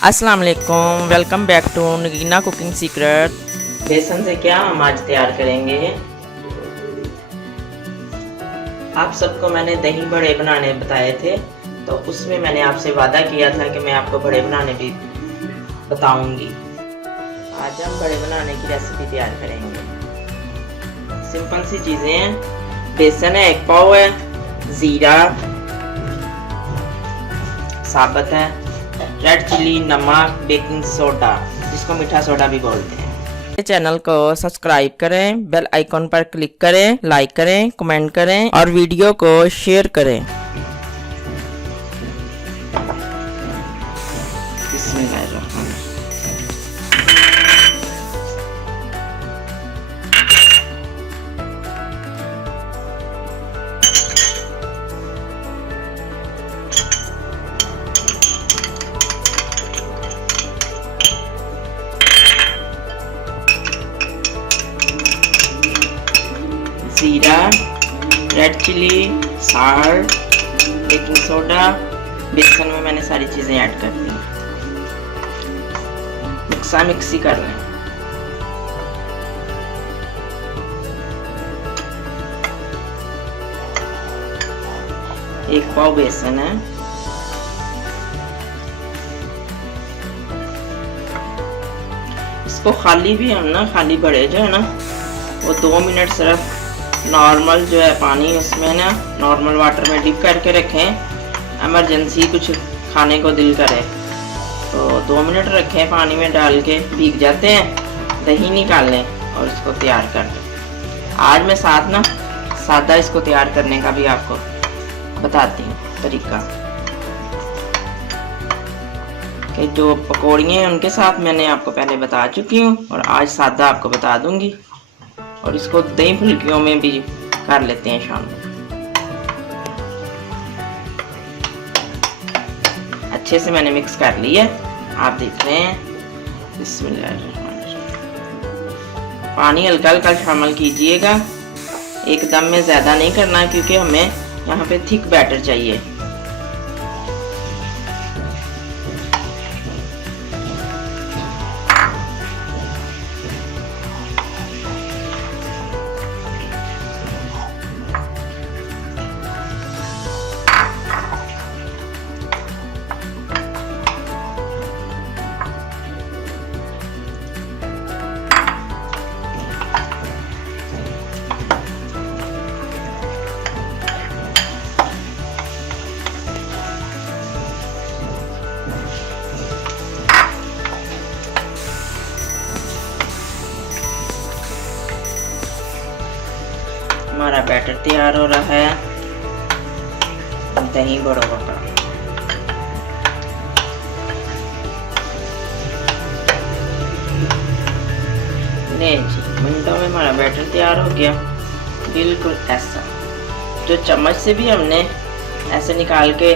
अस्सलाम वालेकुम, welcome back to Nagina cooking secret. बेसन से क्या हम आज तैयार करेंगे। आप सबको मैंने दही बड़े बनाने बताए थे, तो उसमें मैंने आपसे वादा किया था कि मैं आपको बड़े बनाने भी बताऊंगी। आज हम बड़े बनाने की रेसिपी तैयार करेंगे। सिंपल सी चीज़ें हैं, बेसन है 1 पाव है, ज़ीरा साबुत है, रेड चिली, नमक, बेकिंग सोडा जिसको मीठा सोडा भी बोलते हैं। चैनल को सब्सक्राइब करें, बेल आइकॉन पर क्लिक करें, लाइक करें, कमेंट करें और वीडियो को शेयर करें। बिस्मिल्लाहिर्रहमानिर्रहीम। Jeera, red chili, salt, baking soda, बेसन में मैंने सारी चीज़ें ऐड कर दी। मिक्सी कर लें। एक पाव बेसन है, इसको खाली भी हम ना खाली बड़े जो है ना वो 2 मिनट सिर्फ नॉर्मल जो है पानी उसमें ना नॉर्मल वाटर में डिप करके रखें। इमरजेंसी कुछ खाने को दिल करे तो 2 मिनट रखें, पानी में डाल के भीग जाते हैं, दही निकाल लें और इसको तैयार कर लें। आज मैं साथ ना सादा इसको तैयार करने का भी आपको बताती हूँ तरीका, कि जो पकौड़ियाँ हैं उनके साथ मैंने आपको पहले बता चुकी हूँ और आज सादा आपको बता दूंगी। और इसको दही फुल्कियों में भी कर लेते हैं शाम में। अच्छे से मैंने मिक्स कर लिया, आप देख रहे हैं। बिस्मिल्लाहिर्रहमानिर्रहीम। पानी हल्का हल्का शामिल कीजिएगा, एकदम में ज़्यादा नहीं करना क्योंकि हमें यहाँ पे थिक बैटर चाहिए। हमारा बैटर तैयार हो रहा है दही बड़ों का। ले जी, मिनटों में हमारा बैटर तैयार हो गया, बिल्कुल ऐसा। जो चम्मच से भी हमने ऐसे निकाल के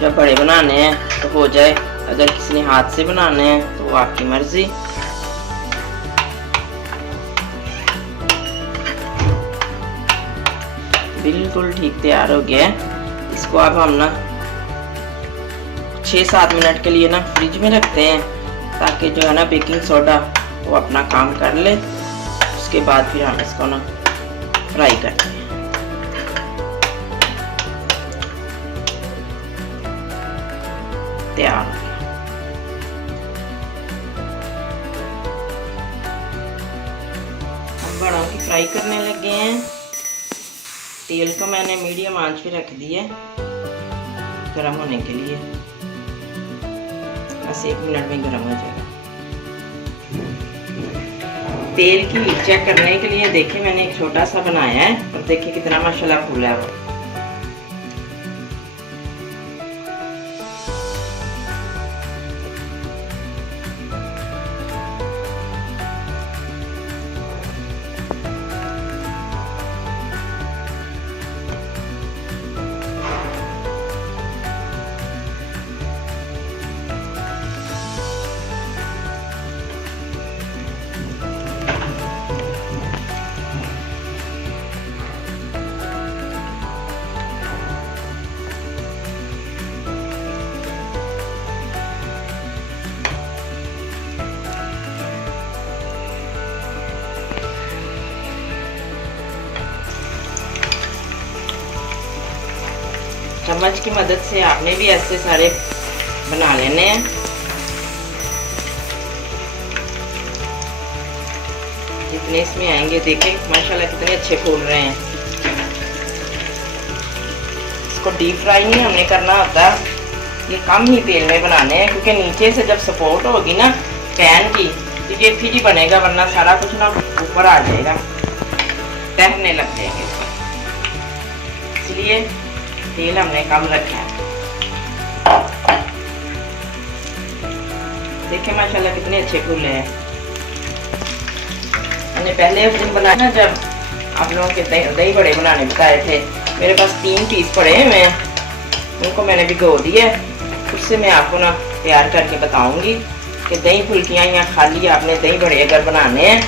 जब बड़े बनाने हैं तो हो जाए, अगर किसी ने हाथ से बनाने हैं तो वो आपकी मर्जी। बिल्कुल ठीक तैयार हो गया है। इसको अब हम ना 6-7 मिनट के लिए ना फ्रिज में रखते हैं ताकि जो है ना बेकिंग सोडा वो अपना काम कर ले। उसके बाद फिर हम इसको ना फ्राई करते हैं। तैयार हो गया। हम बड़ों की फ्राई करने लगे हैं। तेल को मैंने मीडियम आंच पे रख दिया गरम होने के लिए, बस 1 मिनट में गरम हो जाएगा। तेल की हीट चेक करने के लिए देखिए मैंने एक छोटा सा बनाया है और देखिए कितना माशाल्लाह फूला है वो। चम्मच की मदद से आपने भी ऐसे सारे बना लेने हैं। जितने इसमें आएंगे देखें माशाल्लाह कितने अच्छे फूल रहे हैं। इसको डीप फ्राई नहीं हमने करना होता, ये कम ही तेल में बनाने हैं, क्योंकि नीचे से जब सपोर्ट होगी ना पैन की तो ये फिर ही बनेगा, वरना सारा कुछ ना ऊपर आ जाएगा, तैरने लग जाएंगे। इसलिए तेल हमने कम रखा है। देखिए माशाल्लाह कितने अच्छे फूल हैं। मैंने पहले उस दिन बनाया ना जब आप लोगों के दही बड़े बनाने बताए थे, मेरे पास 3 पीस पड़े हैं, मैं उनको मैंने भिगो दिया। उससे मैं आपको ना तैयार करके बताऊंगी कि दही फुल्कियाँ या खाली आपने दही बड़े अगर बनाने हैं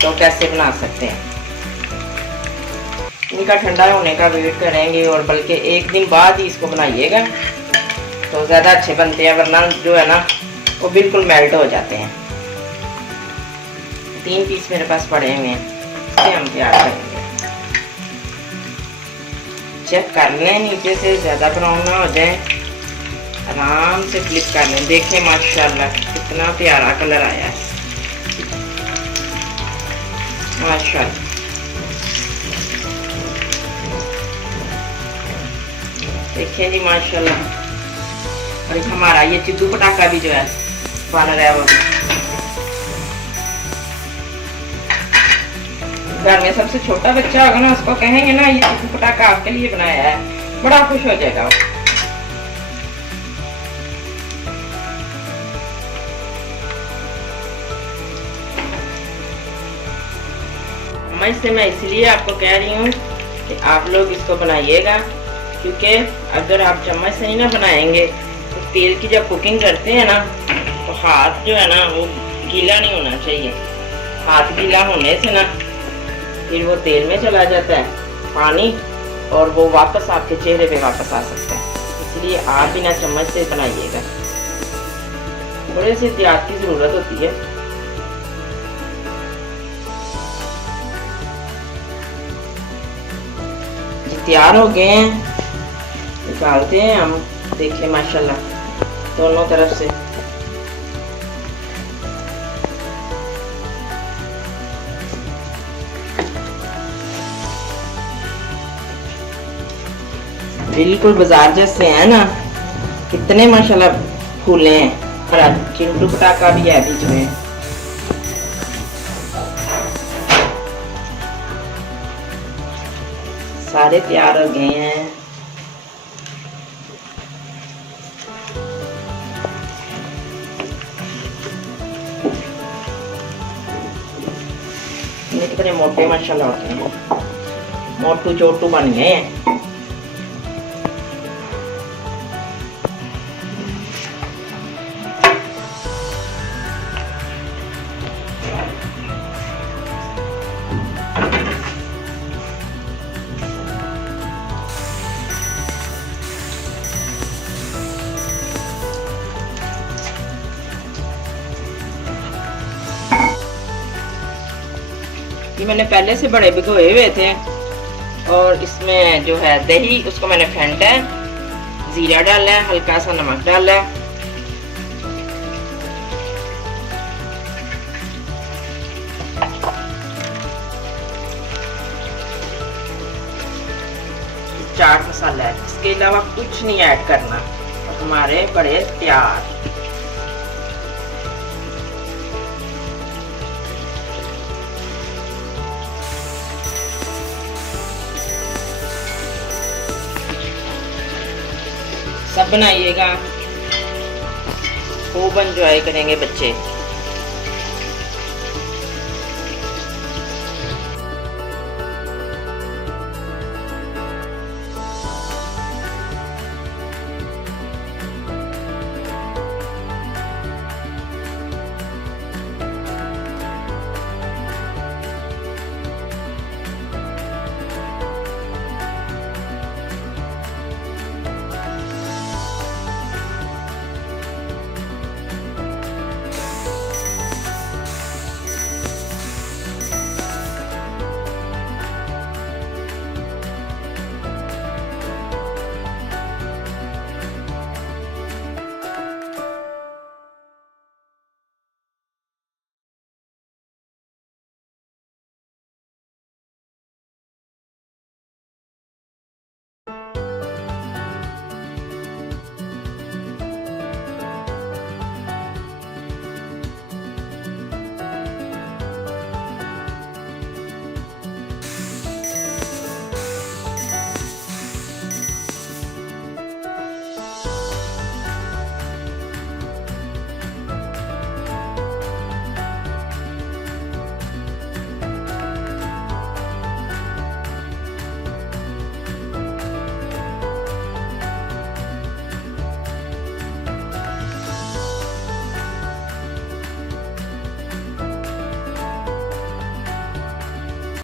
तो कैसे बना सकते हैं। इनका ठंडा होने का वेट करेंगे और बल्कि एक दिन बाद ही इसको बनाइएगा तो ज़्यादा अच्छे बनते हैं, वरना जो है ना वो बिल्कुल मेल्ट हो जाते हैं। 3 पीस मेरे पास पड़े हुए हैं, इसे हम तैयार करेंगे। चेक कर लें नीचे से ज़्यादा ब्राउन ना हो जाए, आराम से फ्लिप कर लें। देखें माशाल्लाह कितना प्यारा कलर आया है माशाल्लाह। देखिए जी माशाल्लाह। और एक हमारा ये चिद्दू पटाखा भी जो है बन रहा है, वो भी घर में सबसे छोटा बच्चा होगा ना, उसको कहेंगे ना ये चिद्दू पटाखा आपके लिए बनाया है, बड़ा खुश हो जाएगा वो। मैं इसलिए आपको कह रही हूँ कि आप लोग इसको बनाइएगा, क्योंकि अगर आप चम्मच से नहीं ना बनाएंगे तो तेल की जब कुकिंग करते हैं ना तो हाथ जो है ना वो गीला नहीं होना चाहिए। हाथ गीला होने से ना फिर वो तेल में चला जाता है पानी, और वो वापस आपके चेहरे पे वापस आ सकता है। इसलिए आप बिना चम्मच से बनाइएगा, थोड़े से एहतियात की ज़रूरत होती है। तैयार हो गए हैं, निकालते हैं हम। देखिए माशाल्लाह दोनों तरफ से बिल्कुल बाजार जैसे हैं ना, कितने माशाल्लाह फूले हैं। और चिंटू पटाखा भी है बीच में। सारे तैयार हो गए हैं। ये कितने मोटे माशाल्लाह होते हैं, मोटू चोटू बन गए हैं। ये मैंने पहले से बड़े भिगोए हुए थे, और इसमें जो है दही उसको मैंने फेंटा है, जीरा डाला है, हल्का सा नमक डाला है, चाट मसाला है। इसके अलावा कुछ नहीं ऐड करना और हमारे बड़े तैयार। सब बनाइएगा, खूब एंजॉय करेंगे बच्चे।